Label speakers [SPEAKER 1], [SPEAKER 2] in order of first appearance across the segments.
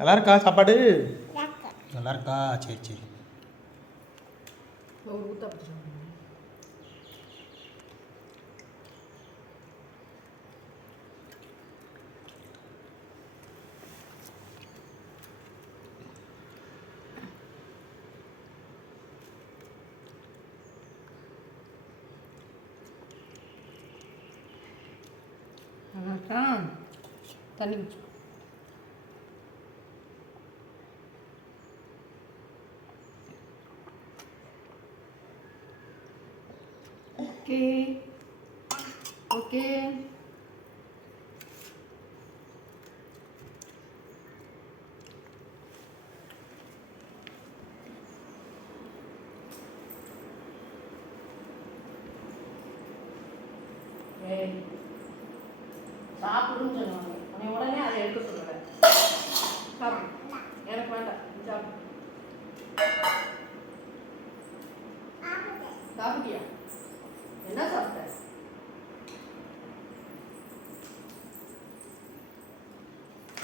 [SPEAKER 1] நல்லா இருக்கா சாப்பாடு? நல்லா இருக்கா சரி சரி.
[SPEAKER 2] தண்ணி ஓகே. ஓகே. சாப்பிடுன்னு சொன்னாங்க. உன்னை உடனே அதை எடுக்க சொல்லுவேன் சாப்பிடு. எனக்கு வேண்டாம். நீ சாப்பிடு. சாப்பிட்டியா?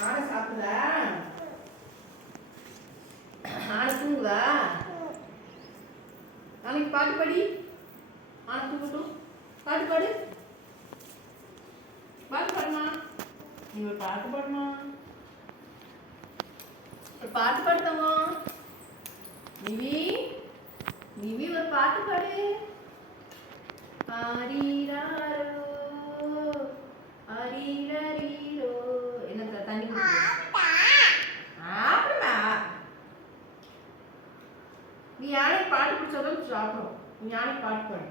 [SPEAKER 2] ஆடை சாப்பிடுதா ஆடை தூங்குதா நாளைக்கு பாட்டு படி ஆடை தூங்கட்டும் பாட்டு பாடு பாட்டு பாடுமா நீ ஒரு பாட்டு பாடுமா ஒரு பாட்டு பாடுத்தம்மா நிவி நிவி ஒரு பாட்டு பாடு ஆரீராரோ ஆரீரரீரோ நீ யானைக்கு பாட்டு பிடிச்சதும் சாப்பிடும் நீ யானைக்கு பாட்டு பாடு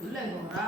[SPEAKER 2] உள்ள எங்க வரா